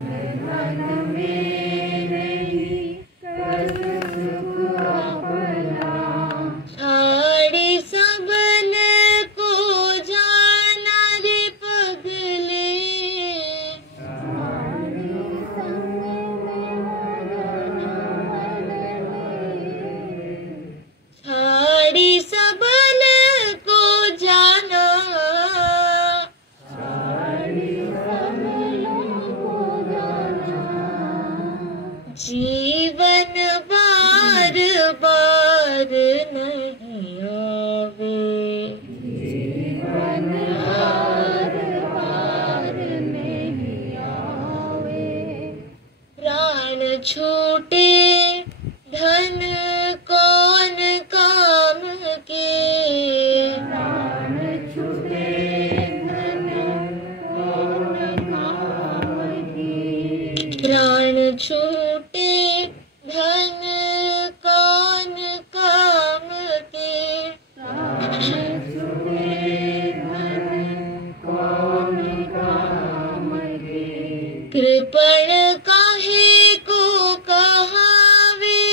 मन में रही कस सुख अपना, छाड़ी सबन को जाना रे पगले, सारी संग में मगन बदले, छाड़ी सबन को जाना, सारी सब लोगों जाना, जीवन बार बार नहीं आवे, जीवन बार बार नहीं आवे, प्राण छूटे धन कौन काम के, प्राण छूटे धन कौन काम की, प्राण छूटे धन कौन काम के, प्राण छूटे धन कौन काम की, कृपण काहे को कहावे,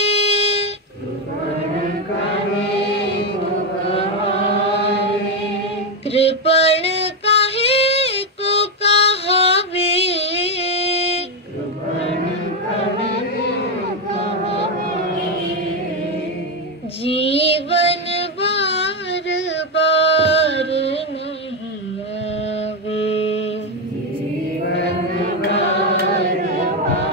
कृपण काहे को कहावे, कृपण काहे को कहावे, कृपण काहे को कहावे, जीवन बार बार नहीं आवे, जीवन बार बार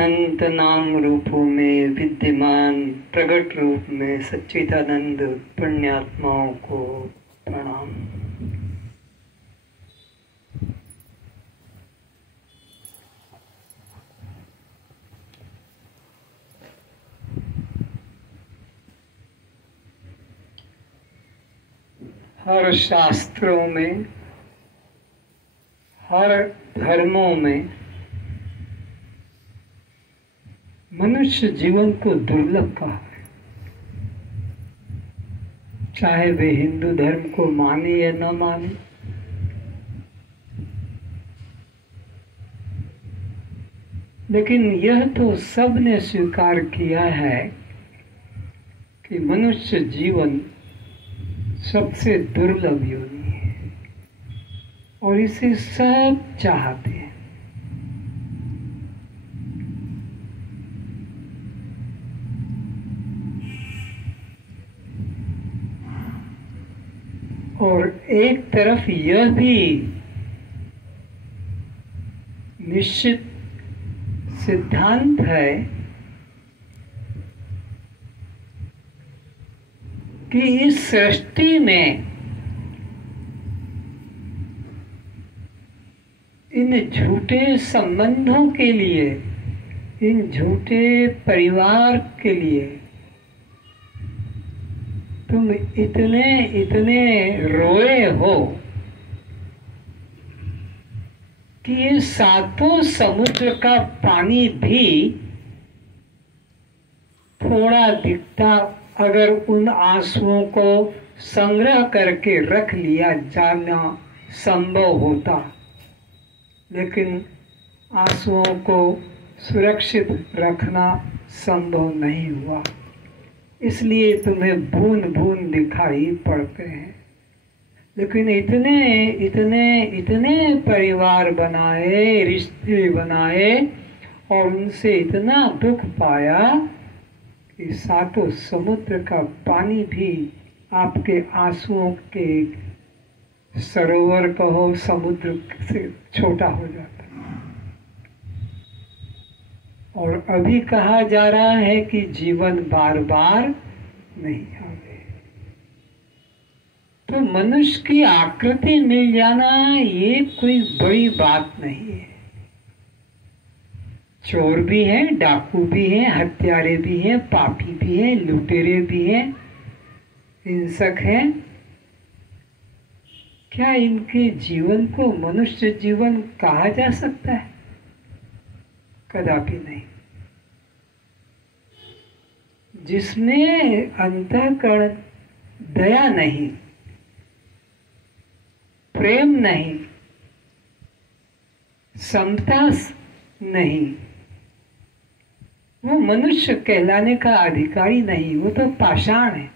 अनंत नाम रूपों में विद्यमान प्रकट रूप में सच्चिदानंद पुण्यात्माओं को प्रणाम। हर शास्त्रों में, हर धर्मों में मनुष्य जीवन को दुर्लभ कहा है। चाहे वे हिंदू धर्म को माने या न माने, लेकिन यह तो सबने स्वीकार किया है कि मनुष्य जीवन सबसे दुर्लभ योनि है और इसे सब चाहते हैं। और एक तरफ यह भी निश्चित सिद्धांत है कि इस सृष्टि में इन झूठे संबंधों के लिए, इन झूठे परिवार के लिए तुम इतने इतने रोए हो कि ये सातों समुद्र का पानी भी थोड़ा दिखता अगर उन आंसुओं को संग्रह करके रख लिया जाना संभव होता, लेकिन आंसुओं को सुरक्षित रखना संभव नहीं हुआ, इसलिए तुम्हें बूंद बूंद दिखाई पड़ते हैं। लेकिन इतने इतने इतने परिवार बनाए, रिश्ते बनाए और उनसे इतना दुख पाया कि सातों समुद्र का पानी भी आपके आंसुओं के सरोवर कहो, समुद्र से छोटा हो जाता। और अभी कहा जा रहा है कि जीवन बार बार नहीं आवे। तो मनुष्य की आकृति मिल जाना ये कोई बड़ी बात नहीं है। चोर भी हैं, डाकू भी हैं, हत्यारे भी हैं, पापी भी हैं, लुटेरे भी हैं, हिंसक हैं। क्या इनके जीवन को मनुष्य जीवन कहा जा सकता है? कदापि नहीं। जिसमें अंतःकरण दया नहीं, प्रेम नहीं, समता नहीं, वो मनुष्य कहलाने का अधिकारी नहीं, वो तो पाषाण है।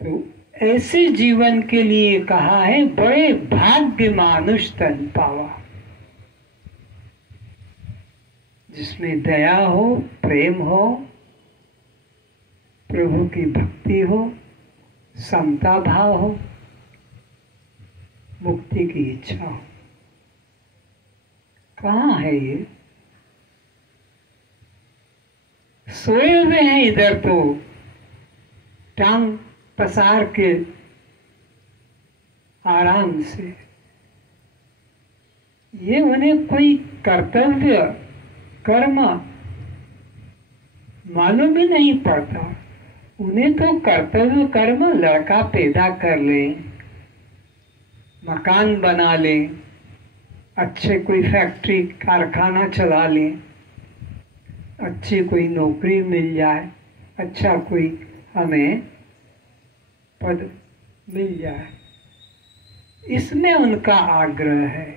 तो ऐसे जीवन के लिए कहा है बड़े भाग्य मानुष तन पावा, जिसमें दया हो, प्रेम हो, प्रभु की भक्ति हो, समता भाव हो, मुक्ति की इच्छा हो। कहाँ है ये? सोए हुए हैं इधर तो टांग पसार के आराम से। ये उन्हें कोई कर्तव्य कर्म मालूम ही नहीं पड़ता। उन्हें तो कर्तव्य कर्म लड़का पैदा कर ले, मकान बना ले, अच्छे कोई फैक्ट्री कारखाना चला ले, अच्छी कोई नौकरी मिल जाए, अच्छा कोई हमें पद मिल जाए, इसमें उनका आग्रह है।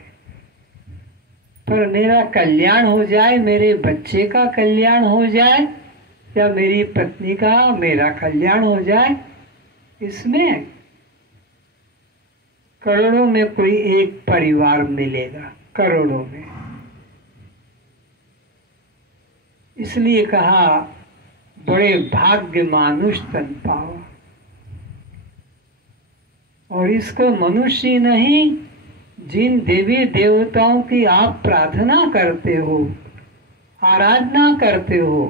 पर मेरा कल्याण हो जाए, मेरे बच्चे का कल्याण हो जाए, या मेरी पत्नी का, मेरा कल्याण हो जाए, इसमें करोड़ों में कोई एक परिवार मिलेगा, करोड़ों में। इसलिए कहा बड़े भाग्य मानुष तन पावा। और इसको मनुष्य नहीं, जिन देवी देवताओं की आप प्रार्थना करते हो, आराधना करते हो,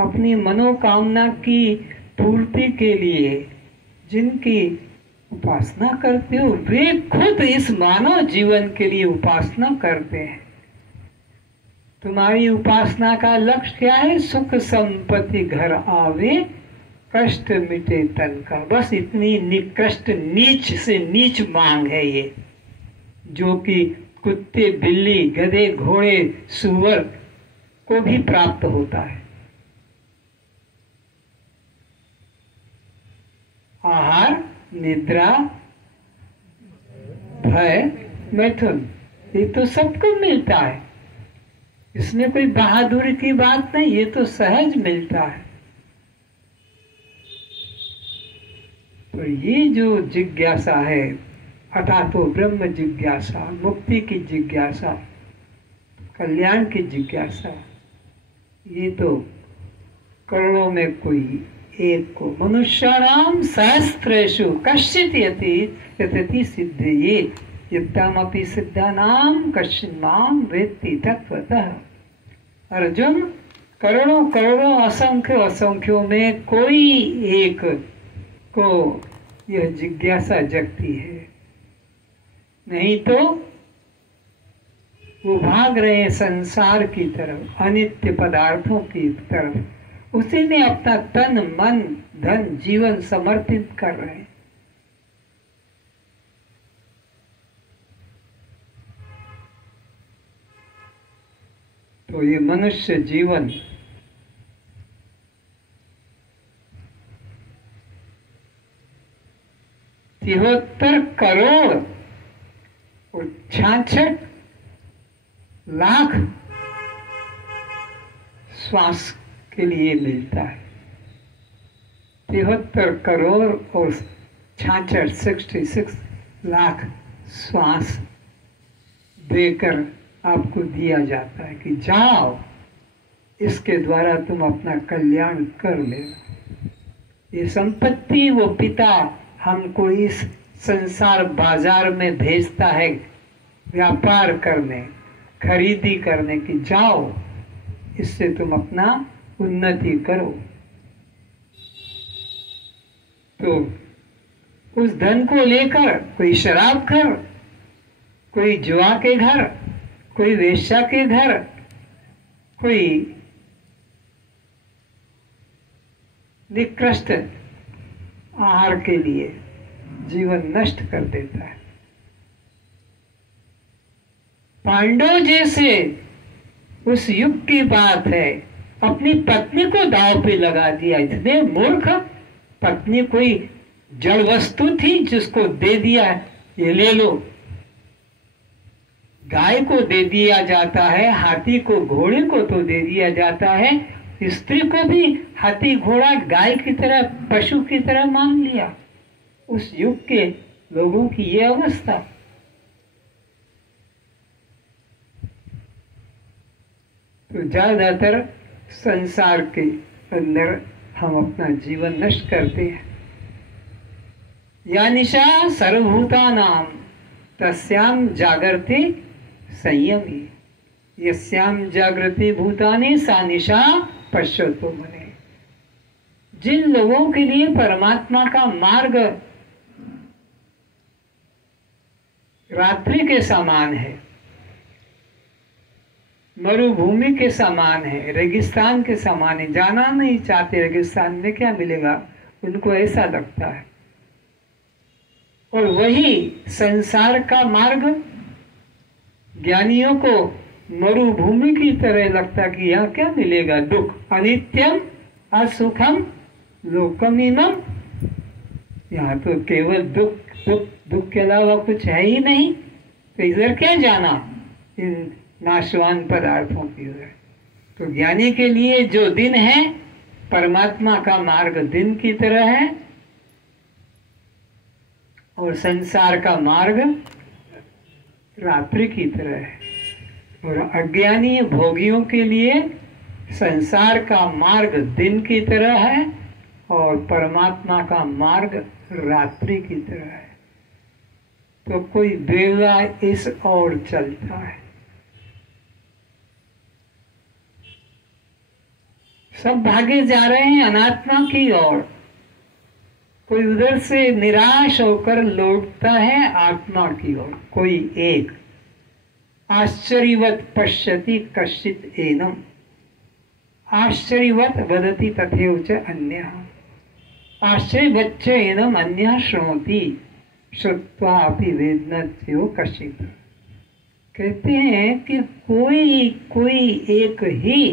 अपनी मनोकामना की पूर्ति के लिए जिनकी उपासना करते हो, वे खुद इस मानव जीवन के लिए उपासना करते हैं। तुम्हारी उपासना का लक्ष्य क्या है? सुख संपत्ति घर आवे, कष्ट मिटे तन का। बस इतनी निकृष्ट नीच से नीच मांग है ये, जो कि कुत्ते, बिल्ली, गधे, घोड़े, सुअर को भी प्राप्त होता है। आहार, निद्रा, भय, मैथुन, ये तो सबको मिलता है। इसमें कोई बहादुरी की बात नहीं, ये तो सहज मिलता है। तो ये जो जिज्ञासा है, अर्थात तो ब्रह्म जिज्ञासा, मुक्ति की जिज्ञासा, कल्याण की जिज्ञासा, ये तो करोड़ों में कोई एक को, मनुष्याणाम सहस्रेषु कश्चित् यतति सिद्धये युक्तमपि सिद्धानाम कश्चिन् मां वेत्ति तत्वतः। अर्जुन, करोड़ों करोड़ों असंख्य असंख्यों में कोई एक को यह जिज्ञासा जगती है, नहीं तो वो भाग रहे हैं संसार की तरफ, अनित्य पदार्थों की तरफ, उसी में अपना तन, मन, धन, जीवन समर्पित कर रहे हैं। तो ये मनुष्य जीवन तिहत्तर करोड़ और 66 लाख श्वास के लिए मिलता है। 73 करोड़ और 66 लाख श्वास देकर आपको दिया जाता है कि जाओ, इसके द्वारा तुम अपना कल्याण कर लेना। ये संपत्ति वो पिता हमको इस संसार बाजार में भेजता है व्यापार करने, खरीदी करने की, जाओ इससे तुम अपना उन्नति करो। तो उस धन को लेकर कोई शराब घर, कोई जुआ के घर, कोई वेश्या के घर, कोई निकृष्ट आहार के लिए जीवन नष्ट कर देता है। पांडव जैसे उस युग की बात है, अपनी पत्नी को दांव पे लगा दिया। इतने मूर्ख, पत्नी कोई जड़ वस्तु थी जिसको दे दिया, ये ले लो। गाय को दे दिया जाता है, हाथी को, घोड़े को तो दे दिया जाता है, स्त्री को भी हाथी, घोड़ा, गाय की तरह, पशु की तरह मान लिया। उस युग के लोगों की ये अवस्था। तो ज्यादातर संसार के अंदर हम अपना जीवन नष्ट करते हैं। या निशा सर्वभूतानां तस्यां जागर्ति संयमी, यस्यां जागृति भूतानि सा निशा पश्यतो मुने। जिन लोगों के लिए परमात्मा का मार्ग रात्रि के समान है, मरुभूमि के समान है, रेगिस्तान के समान है, जाना नहीं चाहते, रेगिस्तान में क्या मिलेगा, उनको ऐसा लगता है। और वही संसार का मार्ग ज्ञानियों को मरुभूमि की तरह लगता कि यहाँ क्या मिलेगा, दुख, अनित्यम असुखम लोकमिमम, यहाँ तो केवल दुख दुख दुख के अलावा कुछ है ही नहीं, तो इधर क्या जाना इन नाशवान पदार्थों की ओर। तो ज्ञानी के लिए जो दिन है, परमात्मा का मार्ग दिन की तरह है और संसार का मार्ग रात्रि की तरह है। और अज्ञानी भोगियों के लिए संसार का मार्ग दिन की तरह है और परमात्मा का मार्ग रात्रि की तरह है। तो कोई बेला इस ओर चलता है। सब भागे जा रहे हैं अनात्मा की ओर। कोई उधर से निराश होकर लौटता है आत्मा की ओर। कोई एक आश्चर्यवत पश्यति कश्चित एनम, आश्चर्यवत वदति तथैव च अन्यः, आश्चर्यवच्च एनम अन्यः शृणोति श्रुत्वा अपि वेदनत्यो कश्चित्। कहते हैं कि कोई एक ही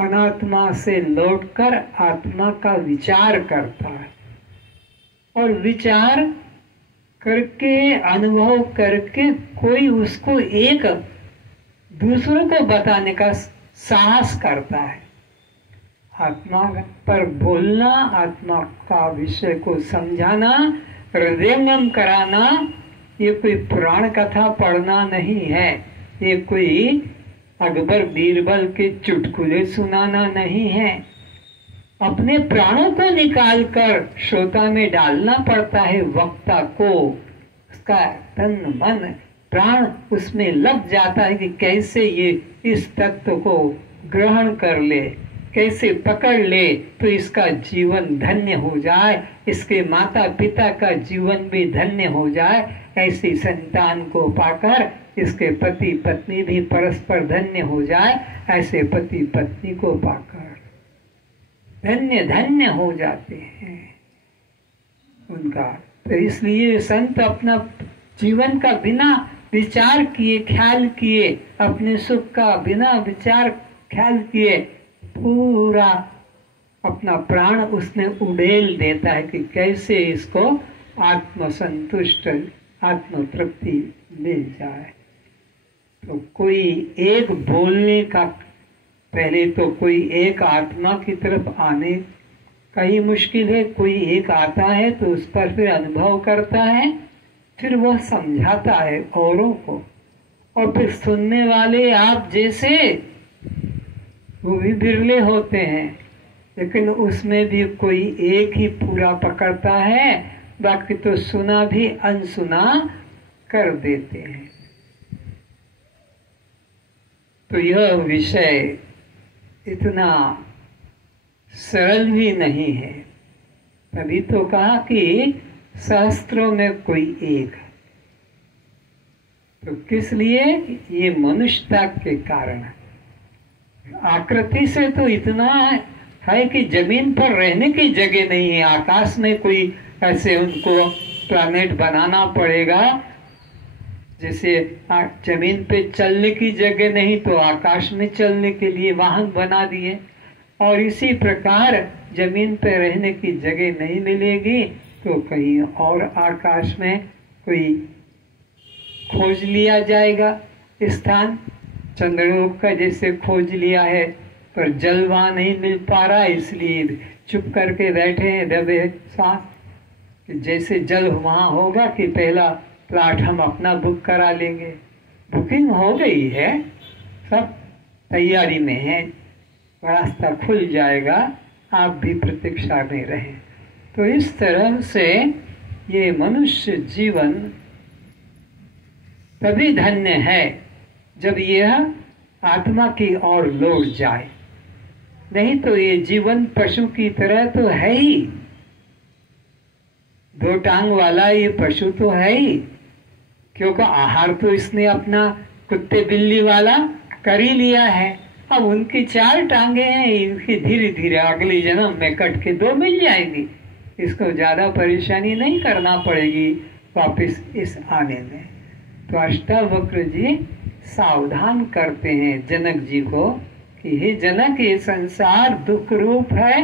अनात्मा से लौटकर आत्मा का विचार करता है, और विचार करके अनुभव करके कोई उसको एक दूसरों को बताने का साहस करता है। आत्मा पर बोलना, आत्मा का विषय को समझाना, हृदयंगम कराना, ये कोई पुराण कथा पढ़ना नहीं है, ये कोई अकबर बीरबल के चुटकुले सुनाना नहीं है। अपने प्राणों को निकालकर श्रोता में डालना पड़ता है। वक्ता को उसका तन मन प्राण उसमें लग जाता है कि कैसे ये इस तत्व को ग्रहण कर ले, कैसे पकड़ ले तो इसका जीवन धन्य हो जाए, इसके माता पिता का जीवन भी धन्य हो जाए। ऐसी संतान को पाकर इसके पति पत्नी भी परस्पर धन्य हो जाए। ऐसे पति पत्नी को पाकर धन्य धन्य हो जाते हैं उनका। तो इसलिए संत अपना जीवन का बिना विचार किए ख्याल किए, अपने सुख का बिना विचार ख्याल किए पूरा अपना प्राण उसने उड़ेल देता है कि कैसे इसको आत्मसंतुष्ट आत्म तृप्ति मिल जाए। तो कोई एक बोलने का, पहले तो कोई एक आत्मा की तरफ आने का ही मुश्किल है। कोई एक आता है तो उस पर फिर अनुभव करता है, फिर वह समझाता है औरों को, और फिर सुनने वाले आप जैसे वो भी बिरले होते हैं, लेकिन उसमें भी कोई एक ही पूरा पकड़ता है, बाकी तो सुना भी अनसुना कर देते हैं। तो यह विषय इतना सरल भी नहीं है। तभी तो कहा कि सहस्त्रों में कोई एक है। तो किस लिए? ये मनुष्यता के कारण। आकृति से तो इतना है कि जमीन पर रहने की जगह नहीं है। आकाश में कोई ऐसे उनको प्लैनेट बनाना पड़ेगा। जैसे जमीन पे चलने की जगह नहीं तो आकाश में चलने के लिए वाहन बना दिए, और इसी प्रकार जमीन पे रहने की जगह नहीं मिलेगी तो कहीं और आकाश में कोई खोज लिया जाएगा स्थान। चंद्रलोक का जैसे खोज लिया है, पर जल वहाँ नहीं मिल पा रहा, इसलिए चुप करके बैठे हैं दबे सांस। जैसे जल वहाँ होगा कि पहला प्लाट हम अपना बुक करा लेंगे। बुकिंग हो गई है, सब तैयारी में है, रास्ता खुल जाएगा, आप भी प्रतीक्षा में रहें। तो इस तरह से ये मनुष्य जीवन तभी धन्य है जब यह आत्मा की ओर लौट जाए। नहीं तो ये जीवन पशु की तरह तो है ही, दो टांग वाला ये पशु तो है ही, क्योंकि आहार तो इसने अपना कुत्ते बिल्ली वाला कर ही लिया है। अब उनकी 4 टांगे हैं, इनकी धीरे धीरे अगले जन्म में कट के 2 मिल जाएगी। इसको ज्यादा परेशानी नहीं करना पड़ेगी वापस इस आने में। तो अष्टावक्र जी सावधान करते हैं जनक जी को कि हे जनक, ये संसार दुख रूप है,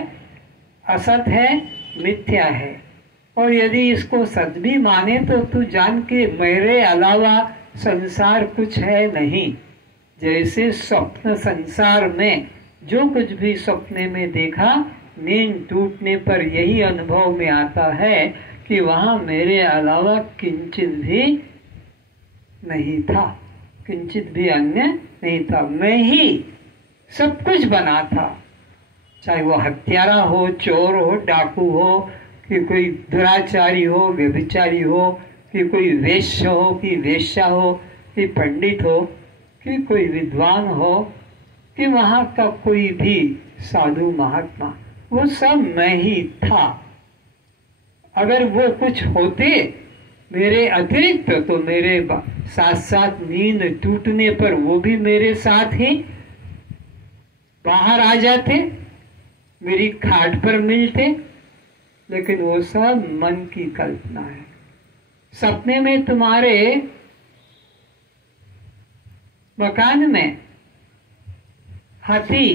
असत है, मिथ्या है, और यदि इसको सच भी माने तो तू जान के मेरे अलावा संसार कुछ है नहीं। जैसे स्वप्न संसार में जो कुछ भी सपने में देखा, नींद टूटने पर यही अनुभव में आता है कि वहां मेरे अलावा किंचित भी नहीं था, किंचित भी अन्य नहीं था, मैं ही सब कुछ बना था। चाहे वो हत्यारा हो, चोर हो, डाकू हो, कि कोई दुराचारी हो, व्यभिचारी हो, कि कोई वैश्य हो, कि वेश्या हो, कि पंडित हो, कि कोई विद्वान हो, कि वहाँ का कोई भी साधु महात्मा, वो सब मैं ही था। अगर वो कुछ होते मेरे अतिरिक्त तो मेरे साथ साथ नींद टूटने पर वो भी मेरे साथ ही बाहर आ जाते, मेरी खाट पर मिलते। लेकिन वो सब मन की कल्पना है। सपने में तुम्हारे मकान में हाथी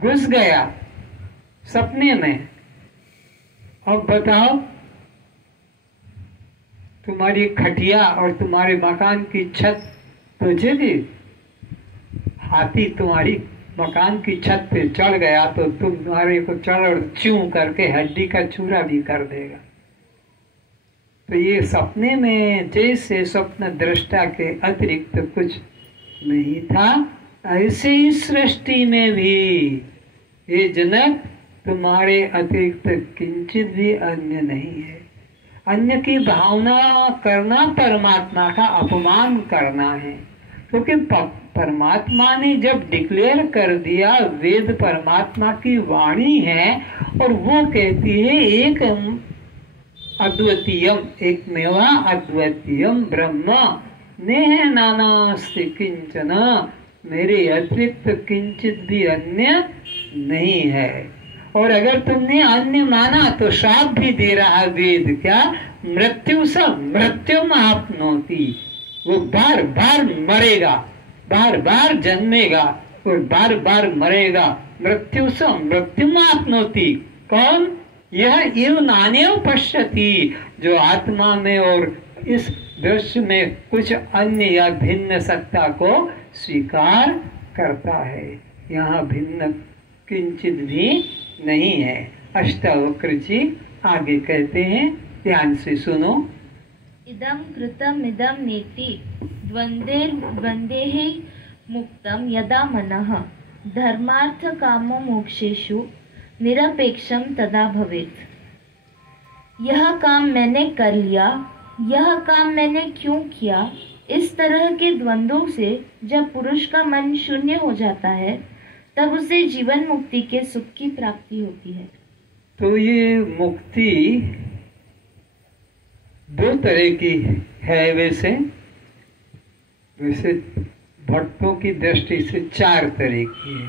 घुस गया सपने में। अब बताओ, तुम्हारी खटिया और तुम्हारे मकान की छत पहुंचेगी? हाथी तुम्हारी मकान की छत पे चढ़ गया तो तुम्हारे को चढ़ और च्यों करके हड्डी का चूरा भी कर देगा। तो ये सपने में जैसे स्वप्न दृष्टा के अतिरिक्त कुछ नहीं था, ऐसे ही सृष्टि में भी ये जनक तुम्हारे अतिरिक्त किंचित भी अन्य नहीं है। अन्य की भावना करना परमात्मा का अपमान करना है, क्योंकि परमात्मा ने जब डिक्लेयर कर दिया, वेद परमात्मा की वाणी है और वो कहती है एक अद्वितीयम, एक मेवा अद्वितीयम ब्रह्म नेह नानास्ति किंचन, मेरे अतिरिक्त किंचित भी अन्य नहीं है। और अगर तुमने अन्य माना तो श्राप भी दे रहा वेद, क्या? मृत्यु स मृत्युम आपनोति, वो बार बार मरेगा, बार बार जन्मेगा और बार बार मरेगा। मृत्यु स मृत्युम आपनोति, कौन? यह इव नान्यव पश्यति, जो आत्मा में और इस दृश्य में कुछ अन्य या भिन्न सत्ता को स्वीकार करता है। यहाँ भिन्न किंचित भी नहीं है। अष्टावक्र जी आगे कहते हैं, ध्यान से सुनो। इदं कृतम इदं नेति द्वंद्वैः मुक्तम यदा मनः धर्मार्थ कामो मोक्षेषु निरपेक्षम तदा भवेत्। यह काम मैंने कर लिया, यह काम मैंने क्यों किया, इस तरह के द्वंद्वों से जब पुरुष का मन शून्य हो जाता है तब उसे जीवन मुक्ति के सुख की प्राप्ति होती है। तो ये मुक्ति दो तरह की है। वैसे भक्तों की दृष्टि से चार तरह की है।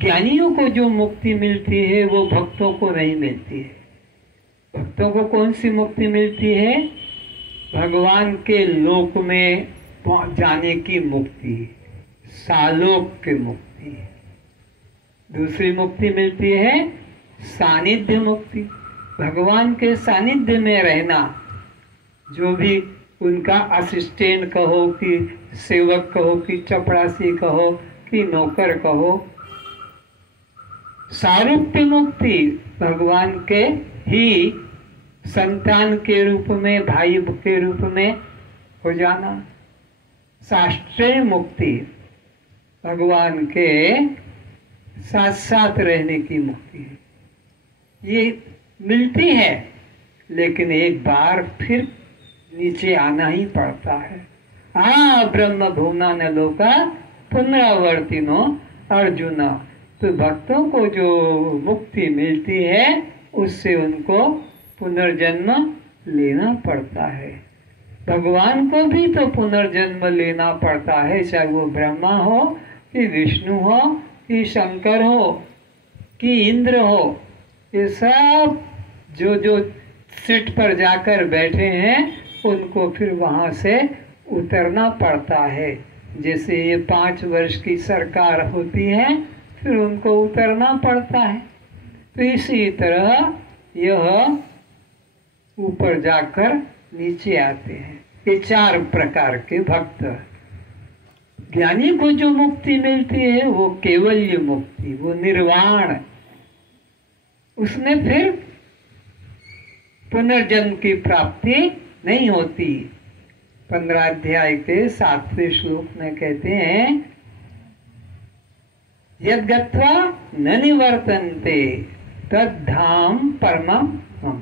ज्ञानियों को जो मुक्ति मिलती है वो भक्तों को नहीं मिलती है। भक्तों को कौन सी मुक्ति मिलती है? भगवान के लोक में जाने की मुक्ति, सालोक की मुक्ति। दूसरी मुक्ति मिलती है सानिध्य मुक्ति, भगवान के सानिध्य में रहना। जो भी उनका असिस्टेंट कहो, कि सेवक कहो, कि चपरासी कहो, कि नौकर कहो। सारूप्य मुक्ति, भगवान के ही संतान के रूप में, भाई के रूप में हो जाना। शास्त्रीय मुक्ति, भगवान के साथ साथ रहने की मुक्ति है। ये मिलती है, लेकिन एक बार फिर नीचे आना ही पड़ता है। ब्रह्म भुवना न लोका पुनरावर्तिनो अर्जुन। तो भक्तों को जो मुक्ति मिलती है उससे उनको पुनर्जन्म लेना पड़ता है। भगवान को भी तो पुनर्जन्म लेना पड़ता है, चाहे वो ब्रह्मा हो, कि विष्णु हो, कि शंकर हो, कि इंद्र हो। ये सब जो जो सीट पर जाकर बैठे हैं उनको फिर वहाँ से उतरना पड़ता है। जैसे ये 5 वर्ष की सरकार होती है, फिर उनको उतरना पड़ता है। तो इसी तरह यह ऊपर जाकर नीचे आते हैं। ये 4 प्रकार के भक्त। ज्ञानी को जो मुक्ति मिलती है वो केवल्य मुक्ति, वो निर्वाण। उसमें फिर पुनर्जन्म की प्राप्ति नहीं होती। 15 अध्याय के 7वें श्लोक में कहते हैं, यद् गत्वा न निवर्तन्ते तद्धाम परमं मम।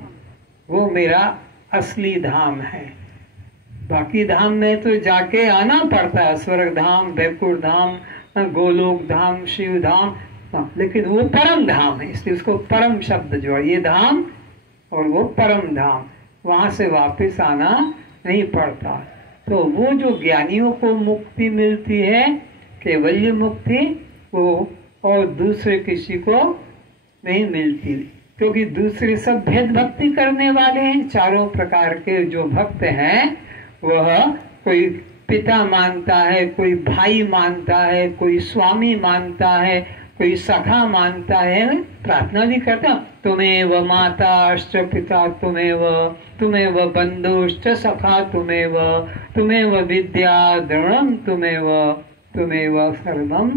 वो मेरा असली धाम है। बाकी धाम में तो जाके आना पड़ता है, स्वर्ग धाम, बैकुंठ धाम, गोलोक धाम, शिव धाम, लेकिन वो परम धाम है, इसलिए उसको परम शब्द जोड़, ये धाम और वो परम धाम, वहां से वापस आना नहीं पड़ता। तो वो जो ज्ञानियों को मुक्ति मिलती है, केवल्य मुक्ति, वो और दूसरे किसी को नहीं मिलती, क्योंकि दूसरे सब भेद भक्ति करने वाले हैं। चारों प्रकार के जो भक्त हैं, वह कोई पिता मानता है, कोई भाई मानता है, कोई स्वामी मानता है, कोई सखा मानता है, प्रार्थना भी करता, तुम्हें माता अष्ट पिता, तुम्हें बंधुश्च सखा, तुम्हें विद्या द्रवणम, तुम्हें सर्वम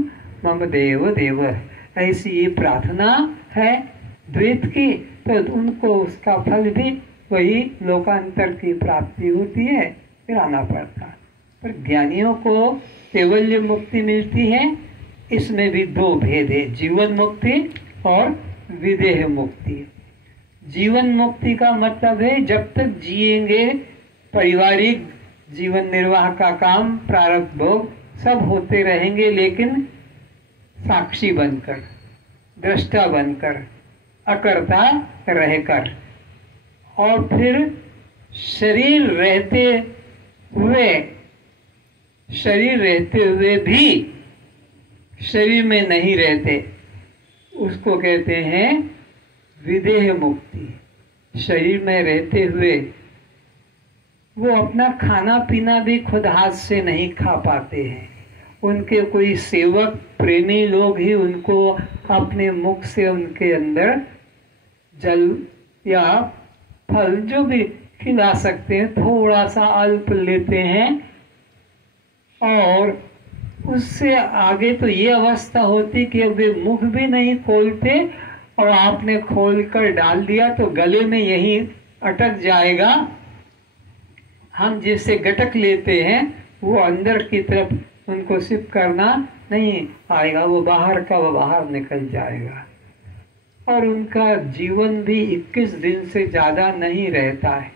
मम देव देव। ऐसी ये प्रार्थना है द्वैत की, तो उनको उसका फल भी वही लोकांतर की प्राप्ति होती है, फिर आना पड़ता। पर ज्ञानियों को केवल्य मुक्ति मिलती है, इसमें भी दो भेद है, जीवन मुक्ति और विदेह मुक्ति। जीवन मुक्ति का मतलब है जब तक जिएंगे पारिवारिक जीवन निर्वाह का काम, प्रारब्ध भोग सब होते रहेंगे, लेकिन साक्षी बनकर, दृष्टा बनकर, अकर्ता रहकर। और फिर शरीर रहते हुए भी शरीर में नहीं रहते, उसको कहते हैं विदेह मुक्ति। शरीर में रहते हुए वो अपना खाना पीना भी खुद हाथ से नहीं खा पाते हैं, उनके कोई सेवक प्रेमी लोग ही उनको अपने मुख से उनके अंदर जल या फल जो भी खिला सकते हैं, थोड़ा सा अल्प लेते हैं। और उससे आगे तो ये अवस्था होती कि अब वे मुख भी नहीं खोलते, और आपने खोल कर डाल दिया तो गले में यही अटक जाएगा। हम जैसे गटक लेते हैं, वो अंदर की तरफ उनको सिप करना नहीं आएगा, वो बाहर का वो बाहर निकल जाएगा। और उनका जीवन भी 21 दिन से ज़्यादा नहीं रहता है।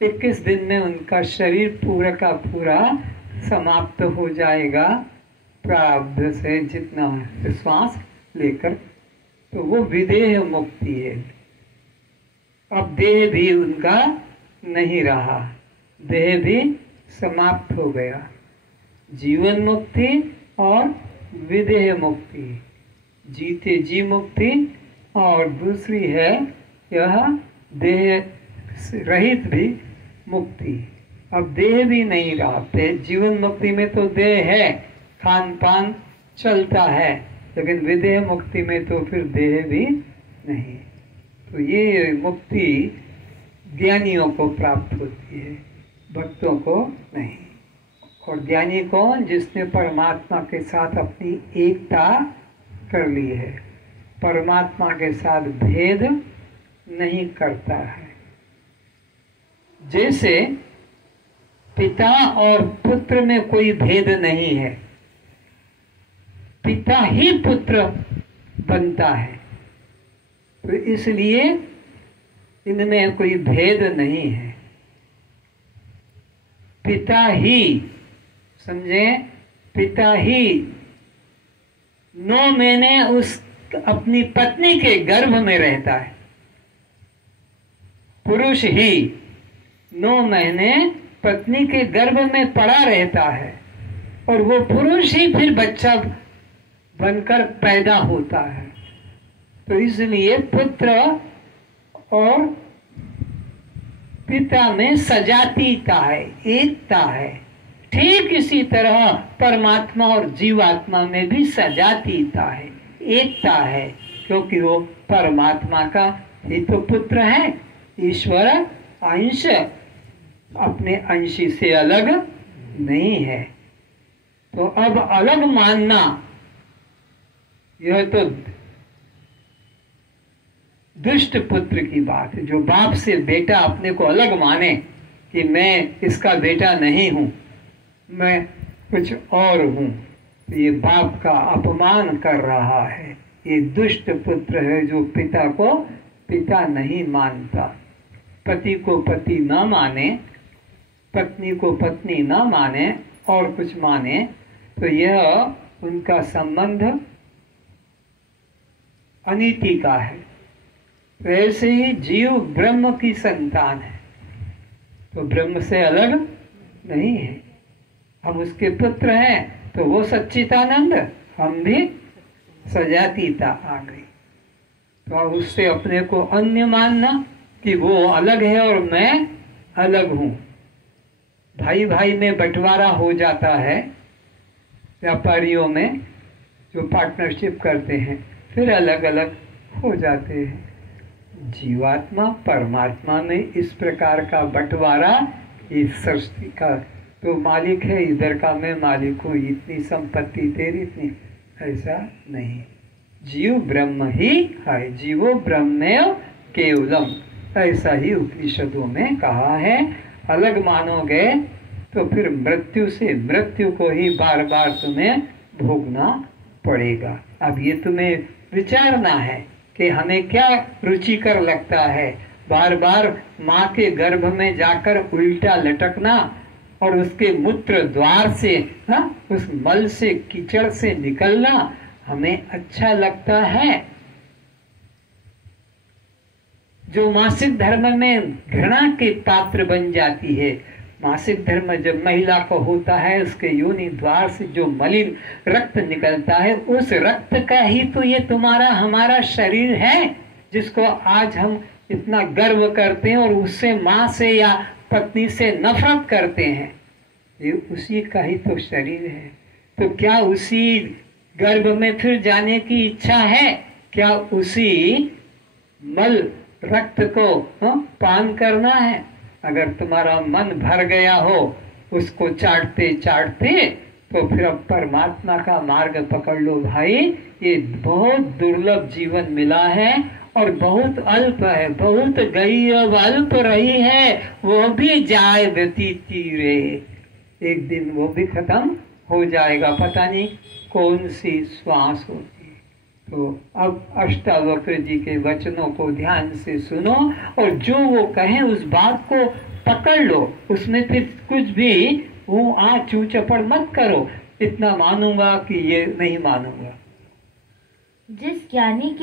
21 दिन में उनका शरीर पूरा का पूरा समाप्त हो जाएगा, प्रारब्ध से जितना श्वास लेकर। तो वो विदेह मुक्ति है। अब देह भी उनका नहीं रहा, देह भी समाप्त हो गया। जीवन मुक्ति और विदेह मुक्ति, जीते जी मुक्ति, और दूसरी है यह देह रहित भी मुक्ति। अब देह भी नहीं रहते। जीवन मुक्ति में तो देह है, खान पान चलता है, लेकिन विदेह मुक्ति में तो फिर देह भी नहीं। तो ये मुक्ति ज्ञानियों को प्राप्त होती है, भक्तों को नहीं। और ज्ञानी कौन? जिसने परमात्मा के साथ अपनी एकता कर ली है, परमात्मा के साथ भेद नहीं करता है। जैसे पिता और पुत्र में कोई भेद नहीं है, पिता ही पुत्र बनता है, तो इसलिए इनमें कोई भेद नहीं है। पिता ही, समझे, पिता ही 9 महीने उस अपनी पत्नी के गर्भ में रहता है। पुरुष ही 9 महीने पत्नी के गर्भ में पड़ा रहता है, और वो पुरुष ही फिर बच्चा बनकर पैदा होता है। तो इसलिए पुत्र और पिता में सजातीयता है, एकता है। ठीक इसी तरह परमात्मा और जीवात्मा में भी सजातीयता है, एकता है, क्योंकि वो परमात्मा का ही तो पुत्र है। ईश्वर अंश अपने अंश से अलग नहीं है। तो अब अलग मानना, यह तो दुष्ट पुत्र की बात है, जो बाप से बेटा अपने को अलग माने कि मैं इसका बेटा नहीं हूं, मैं कुछ और हूं। ये बाप का अपमान कर रहा है। ये दुष्ट पुत्र है जो पिता को पिता नहीं मानता। पति को पति न माने, पत्नी को पत्नी न माने और कुछ माने, तो यह उनका संबंध अनीति का है। तो ऐसे ही जीव ब्रह्म की संतान है, तो ब्रह्म से अलग नहीं है। हम उसके पुत्र हैं, तो वो सच्चिदानंद, हम भी सजातीता आ गई। तो अब उससे अपने को अन्य मानना कि वो अलग है और मैं अलग हूं। भाई भाई में बंटवारा हो जाता है, व्यापारियों में जो पार्टनरशिप करते हैं, फिर अलग अलग हो जाते हैं। जीवात्मा परमात्मा में इस प्रकार का बंटवारा, इस सृष्टि का तो मालिक है, इधर का मैं मालिक हूँ, इतनी संपत्ति तेरी, इतनी, ऐसा नहीं। जीव ब्रह्म ही है, जीवो ब्रह्मेव केवलम, ऐसा ही उपनिषदों में कहा है। अलग मानोगे तो फिर मृत्यु से मृत्यु को ही बार बार तुम्हें भोगना पड़ेगा। अब ये तुम्हें विचारना है कि हमें क्या रुचिकर लगता है। बार बार माँ के गर्भ में जाकर उल्टा लटकना और उसके मूत्र द्वार से उस मल से, कीचड़ से निकलना हमें अच्छा लगता है। जो मासिक धर्म में घृणा के पात्र बन जाती है। मासिक धर्म जब महिला को होता है, उसके योनि द्वार से जो मलिन रक्त निकलता है, उस रक्त का ही तो ये तुम्हारा हमारा शरीर है, जिसको आज हम इतना गर्व करते हैं और उससे माँ से या पत्नी से नफरत करते हैं। ये उसी का ही तो शरीर है। तो क्या उसी गर्भ में फिर जाने की इच्छा है? क्या उसी मल रक्त को पान करना है? अगर तुम्हारा मन भर गया हो उसको चाटते चाटते, तो फिर अब परमात्मा का मार्ग पकड़ लो भाई। ये बहुत दुर्लभ जीवन मिला है और बहुत अल्प है, बहुत गई अब अल्प रही है, वो भी जाए व्यतीति रे, एक दिन वो भी खत्म हो जाएगा, पता नहीं कौन सी श्वास होती। तो अब अष्टावक्र जी के वचनों को ध्यान से सुनो और जो वो कहें उस बात को पकड़ लो, उसमें फिर कुछ भी वो चू चपड़ मत करो, इतना मानूंगा कि ये नहीं मानूंगा। जिस ज्ञानी